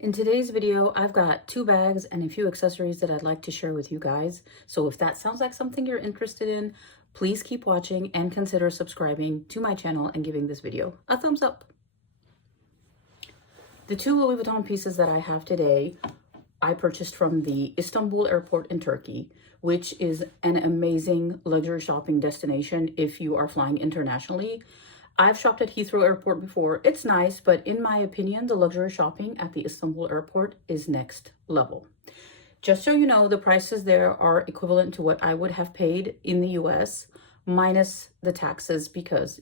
In today's video, I've got 2 bags and a few accessories that I'd like to share with you guys. So if that sounds like something you're interested in, please keep watching and consider subscribing to my channel and giving this video a thumbs up. The 2 Louis Vuitton pieces that I have today, I purchased from the Istanbul airport in Turkey, which is an amazing luxury shopping destination if you are flying internationally. I've shopped at Heathrow Airport before. It's nice, but in my opinion, the luxury shopping at the Istanbul airport is next level. Just so you know, the prices there are equivalent to what I would have paid in the US, minus the taxes, because,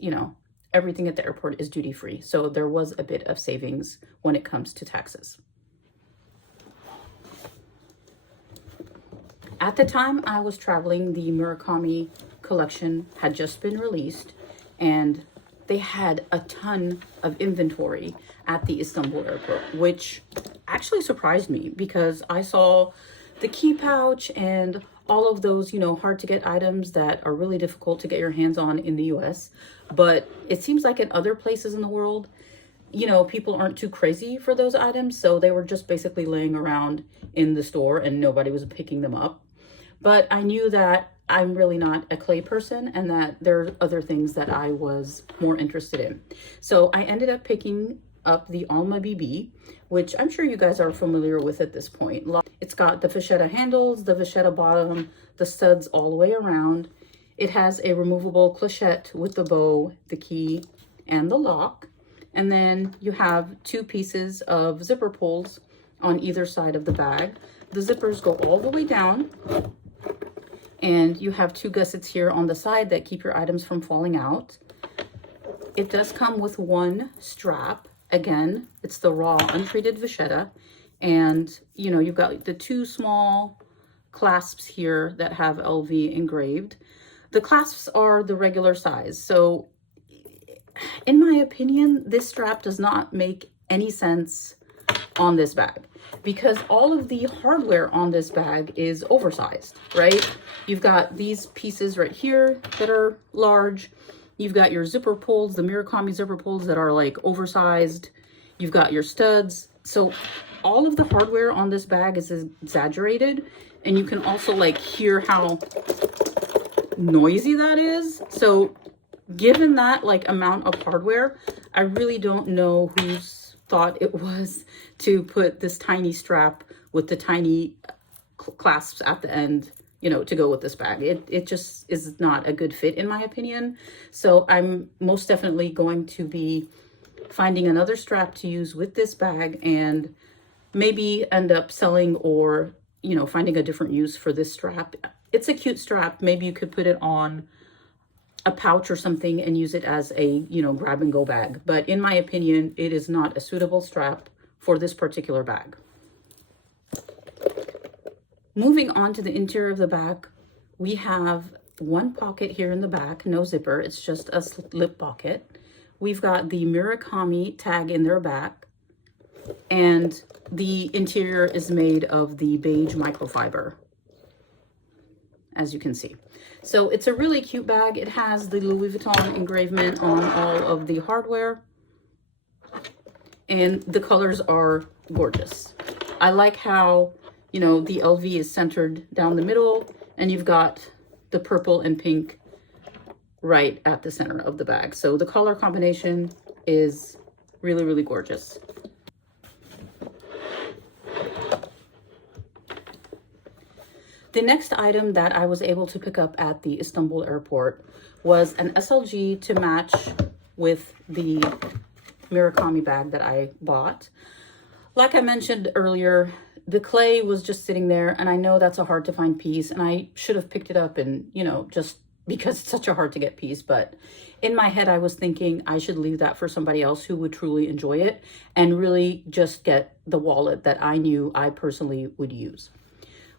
everything at the airport is duty free. So there was a bit of savings when it comes to taxes. At the time I was traveling, the Murakami collection had just been released, and they had a ton of inventory at the Istanbul airport, which actually surprised me because I saw the key pouch and all of those, hard to get items that are really difficult to get your hands on in the US. But it seems like in other places in the world, people aren't too crazy for those items. So they were just basically laying around in the store and nobody was picking them up. But I knew that I'm really not a clay person and that there are other things that I was more interested in. So I ended up picking up the Alma BB, which I'm sure you guys are familiar with at this point. It's got the vachetta handles, the vachetta bottom, the studs all the way around. It has a removable clochette with the bow, the key, and the lock. And then you have 2 pieces of zipper pulls on either side of the bag. The zippers go all the way down. And you have 2 gussets here on the side that keep your items from falling out. It does come with 1 strap. Again, it's the raw untreated vachetta. And, you've got the 2 small clasps here that have LV engraved. The clasps are the regular size. So, in my opinion, this strap does not make any sense on this bag, because all of the hardware on this bag is oversized, right? You've got these pieces right here that are large. You've got your zipper pulls, the Murakami zipper pulls that are like oversized. You've got your studs. So all of the hardware on this bag is exaggerated. And you can also hear how noisy that is. So given that amount of hardware, I really don't know who's thought it was to put this tiny strap with the tiny clasps at the end, to go with this bag. It just is not a good fit in my opinion. So I'm most definitely going to be finding another strap to use with this bag and maybe end up selling or, finding a different use for this strap. It's a cute strap. Maybe you could put it on a pouch or something and use it as a, grab and go bag. But in my opinion, it is not a suitable strap for this particular bag. Moving on to the interior of the bag, we have 1 pocket here in the back, no zipper. It's just a slip pocket. We've got the Murakami tag in their back, and the interior is made of the beige microfiber, as you can see. So it's a really cute bag. It has the Louis Vuitton engravement on all of the hardware, and the colors are gorgeous. I like how, the LV is centered down the middle, and you've got the purple and pink right at the center of the bag. So the color combination is really, really gorgeous. The next item that I was able to pick up at the Istanbul airport was an SLG to match with the Murakami bag that I bought. Like I mentioned earlier, the clay was just sitting there, and I know that's a hard to find piece, and I should have picked it up and, just because it's such a hard to get piece. But in my head, I was thinking I should leave that for somebody else who would truly enjoy it and really just get the wallet that I knew I personally would use,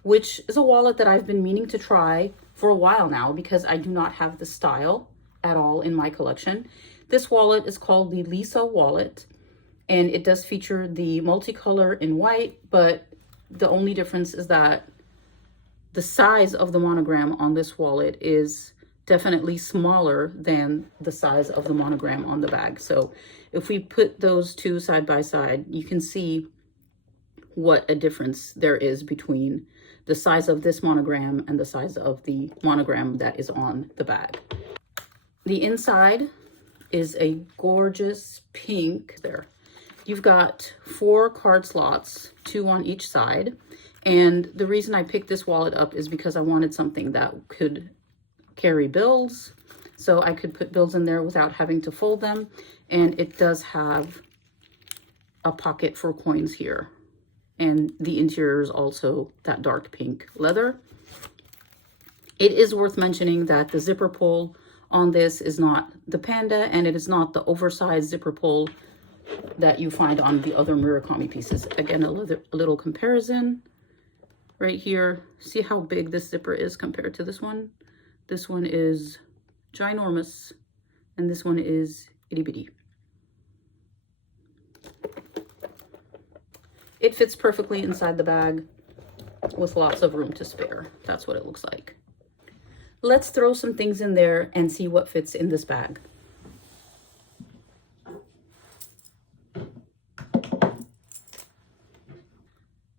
which is a wallet that I've been meaning to try for a while now because I do not have the style at all in my collection. This wallet is called the Lisa wallet, and it does feature the multicolor in white, but the only difference is that the size of the monogram on this wallet is definitely smaller than the size of the monogram on the bag. So if we put those 2 side by side, you can see what a difference there is between the size of this monogram and the size of the monogram that is on the bag. The inside is a gorgeous pink. There, you've got 4 card slots, 2 on each side. And the reason I picked this wallet up is because I wanted something that could carry bills, so I could put bills in there without having to fold them. And it does have a pocket for coins here. And the interior is also that dark pink leather. It is worth mentioning that the zipper pull on this is not the panda, and it is not the oversized zipper pull that you find on the other Murakami pieces. Again, a little comparison right here. See how big this zipper is compared to this one? This one is ginormous, and this one is itty bitty. It fits perfectly inside the bag with lots of room to spare. That's what it looks like. Let's throw some things in there and see what fits in this bag.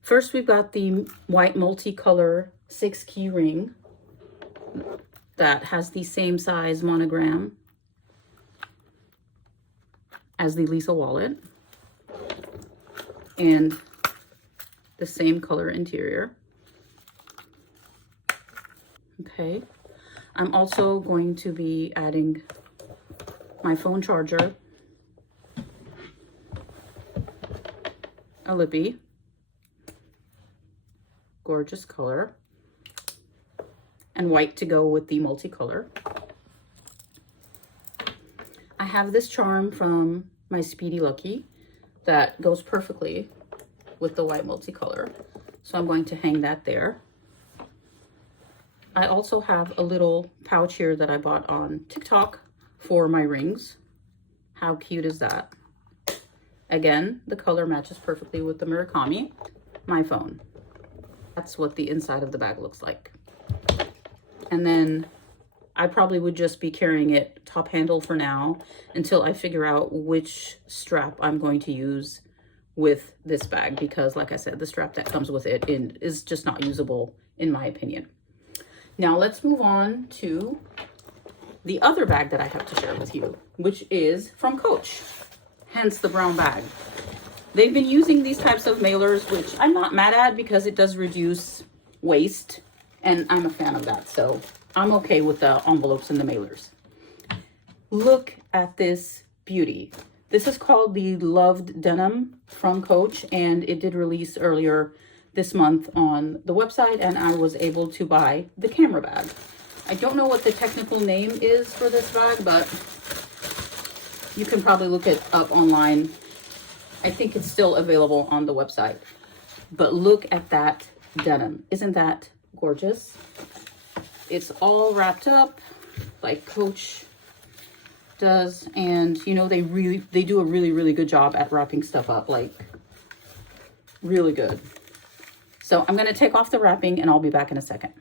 First, we've got the white multicolor 6-key ring that has the same size monogram as the Lisa wallet and the same color interior. Okay, I'm also going to be adding my phone charger, a lippy, gorgeous color, and white to go with the multicolor. I have this charm from my Speedy Lucky that goes perfectly with the white multicolor, so I'm going to hang that there. I also have a little pouch here that I bought on TikTok for my rings. How cute is that? Again, the color matches perfectly with the Murakami. My phone. That's what the inside of the bag looks like. And then I probably would just be carrying it top handle for now until I figure out which strap I'm going to use with this bag, because like I said, the strap that comes with it is just not usable in my opinion. Now let's move on to the other bag that I have to share with you, which is from Coach, hence the brown bag. They've been using these types of mailers, which I'm not mad at because it does reduce waste, and I'm a fan of that, so I'm okay with the envelopes and the mailers. Look at this beauty. This is called the Loved Denim from Coach, and it did release earlier this month on the website, and I was able to buy the camera bag. I don't know what the technical name is for this bag, but you can probably look it up online. I think it's still available on the website. But look at that denim. Isn't that gorgeous? It's all wrapped up like Coach does, and you know, they do a really good job at wrapping stuff up, like really good. So I'm going to take off the wrapping and I'll be back in a second.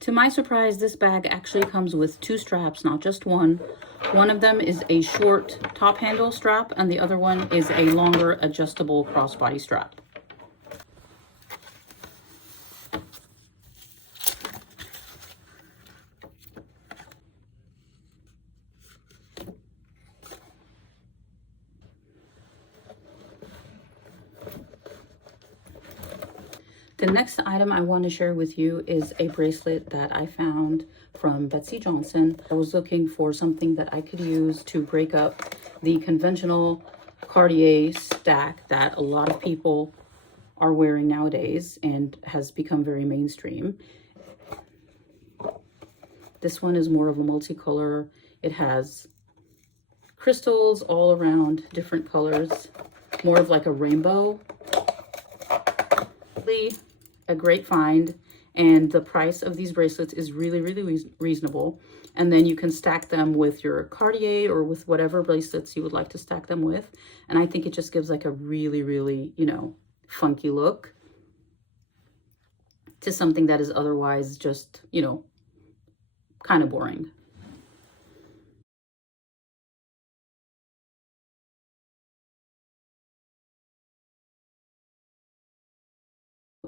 To my surprise, this bag actually comes with 2 straps, not just one. One of them is a short top handle strap, and the other one is a longer adjustable crossbody strap. The next item I want to share with you is a bracelet that I found from Betsy Johnson. I was looking for something that I could use to break up the conventional Cartier stack that a lot of people are wearing nowadays and has become very mainstream. This one is more of a multicolor. It has crystals all around, different colors, more of like a rainbow. A great find, and the price of these bracelets is really reasonable, and then you can stack them with your Cartier or with whatever bracelets you would like to stack them with. And I think it just gives like a really, really, you know, funky look to something that is otherwise just, you know, kind of boring.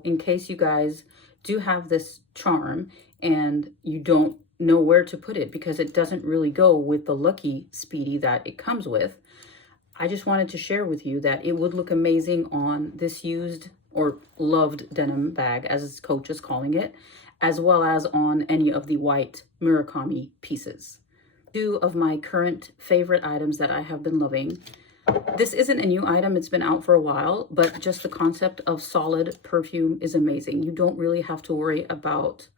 In case you guys do have this charm and you don't know where to put it because it doesn't really go with the Lucky Speedy that it comes with, I just wanted to share with you that it would look amazing on this used or loved denim bag, as Coach is calling it, as well as on any of the white Murakami pieces. Two of my current favorite items that I have been loving. This isn't a new item, it's been out for a while, but just the concept of solid perfume is amazing. You don't really have to worry about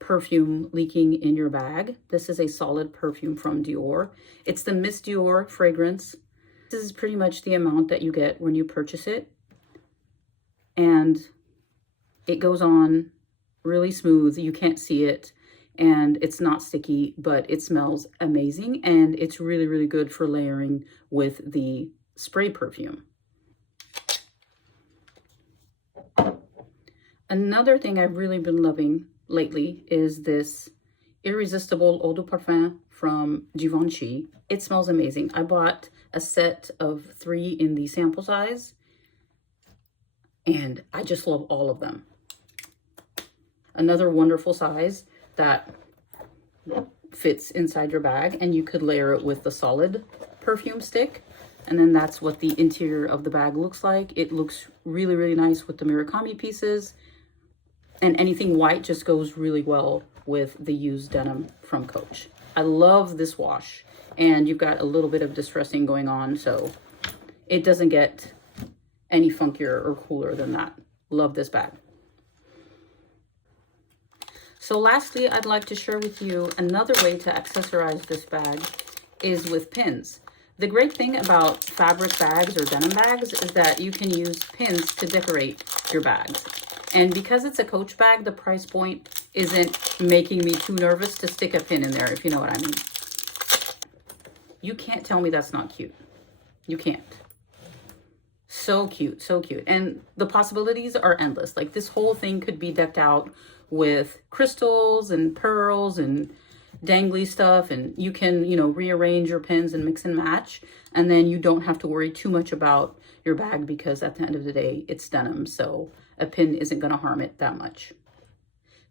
perfume leaking in your bag. This is a solid perfume from Dior. It's the Miss Dior fragrance. This is pretty much the amount that you get when you purchase it. And it goes on really smooth. You can't see it. And it's not sticky, but it smells amazing. And it's really, really good for layering with the spray perfume. Another thing I've really been loving lately is this irresistible eau de parfum from Givenchy. It smells amazing. I bought a set of 3 in the sample size, and I just love all of them. Another wonderful size that fits inside your bag, and you could layer it with the solid perfume stick, and then that's what the interior of the bag looks like. It looks really, really nice with the Murakami pieces, and anything white just goes really well with the used denim from Coach. I love this wash, and you've got a little bit of distressing going on, so it doesn't get any funkier or cooler than that. Love this bag. So lastly, I'd like to share with you another way to accessorize this bag is with pins. The great thing about fabric bags or denim bags is that you can use pins to decorate your bags. And because it's a Coach bag, the price point isn't making me too nervous to stick a pin in there, if you know what I mean. You can't tell me that's not cute. You can't. So cute, so cute. And the possibilities are endless. Like, this whole thing could be decked out with crystals and pearls and dangly stuff, and you can, you know, rearrange your pins and mix and match, and then you don't have to worry too much about your bag because at the end of the day, it's denim, so a pin isn't going to harm it that much.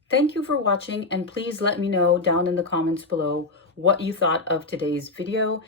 Thank you for watching, and please let me know down in the comments below what you thought of today's video